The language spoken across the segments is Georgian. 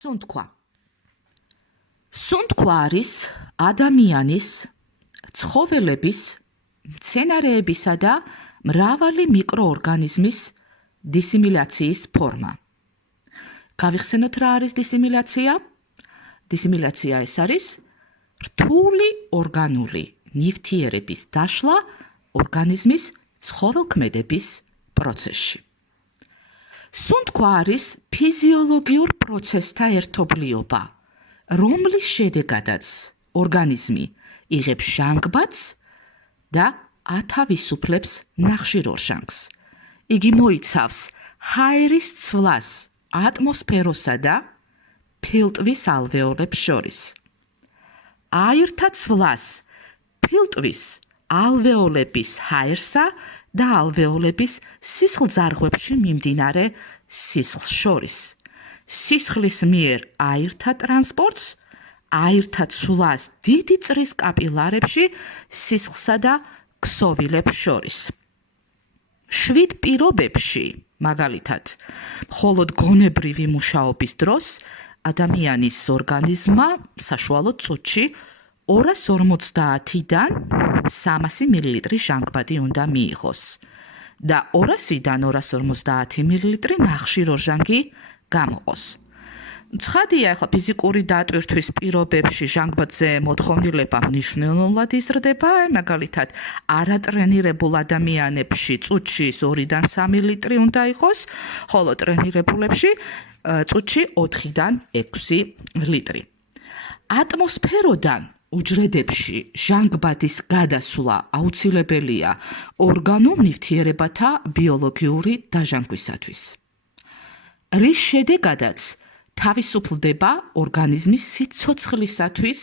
სუნთქვა. სუნთქვა არის ადამიანის, ცხოველების, მცენარეებისა და მრავალი მიკროორგანიზმის დისიმილაციის ფორმა. გავიხსენოთ რა არის დისიმილაცია? დისიმილაცია ეს არის რთული ორგანული ნივთიერების დაშლა ორგანიზმის ცხოველქმედების პროცესში. სუნთქვა არის ფიზიოლოგიურ პროცესთა ერთობლიობა, რომლის შედეგადაც ორგანიზმი იღებს ჟანგბადს და ათავისუფლებს ნახშირორჟანგს. იგი მოიცავს ჰაერის ცვლას ატმოსფეროსა და ფილტვის ალვეოლებს შორის. აირთა ცვლას ფილტვის ალვეოლების ჰაერსა და ალვეოლების სისხლძარღვებში მიმდინარე სისხლს შორის. სისხლის მიერ აირთა ტრანსპორტს, აირთა ცვლას დიდი წრის კაპილარებში სისხლსა და ქსოვილებს შორის. შვიდ პირობებში, მაგალითად, მხოლოდ გონებრივი მუშაობის დროს ადამიანის ორგანიზმმა საშუალოდ წუთში 250-დან 300 მილილიტრი ჟანგბადი უნდა მიიღოს და 200-დან 250 მილილიტრი ნახშირორჟანგი გამოყოს. ცხადია, ახლა ფიზიკური დატვირთვის პირობებში ჟანგბადზე მოთხოვნილება მნიშვნელოვნად იზრდება, მაგალითად, არატრენირებულ ადამიანებში წუთში 2-დან 3 ლიტრი უნდა იყოს, ხოლო ტრენირებულებში წუთში 4-დან 6 ლიტრი. ატმოსფეროდან უჯრედებში ჟანგბადის გადასვლა აუცილებელია ორგანულ ნივთიერებათა ბიოლოგიური დაჟანგვისათვის. რის შედეგადაც თავისუფლდება ორგანიზმის სიცოცხლისათვის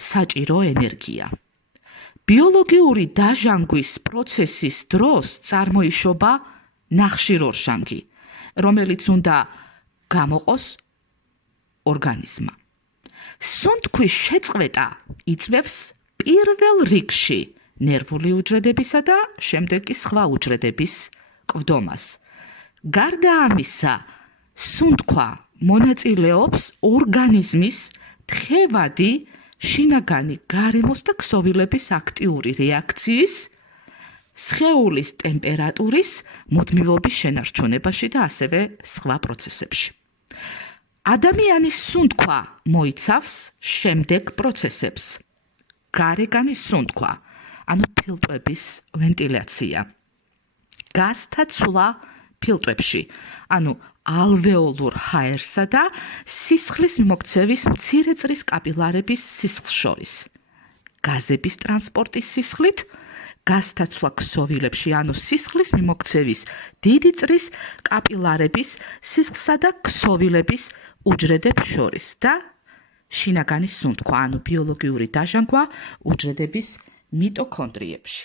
საჭირო ენერგია. ბიოლოგიური დაჟანგვის პროცესის დროს წარმოიშობა ნახშირორჟანგი, რომელიც უნდა გამოყოს ორგანიზმმა. სუნთქვის შეწყვეტა იწვევს პირველ რიგში ნერვული უჯრედებისა და შემდეგ კი სხვა უჯრედების კვდომას. გარდა ამისა, სუნთქვა მონაწილეობს ორგანიზმის თხევადი, შინაგანი გარემოს და ქსოვილების აქტიური რეაქციის, სხეულის ტემპერატურის მუდმივობის შენარჩუნებაში და ასევე სხვა პროცესებში. ადამიანის სუნთქვა მოიცავს შემდეგ პროცესებს. გარეგანის სუნთქვა, ანუ ფილტვების ვენტილაცია. გაზთა ცვლა ფილტვებში, ანუ ალვეოლურ ჰაერსა და სისხლის მიმოქცევის მცირე წრის კაპილარების სისხლს შორის. გაზების ტრანსპორტის სისხლით, გაზთა ცვლა ქსოვილებში, ანუ სისხლის მიმოქცევის დიდი წრის კაპილარების სისხლსა და ქსოვილების უჯრედებს შორის და შინაგანის სუნთქვა, ანუ ბიოლოგიური დაჟანგვა უჯრედების მიტოქონდრიებში.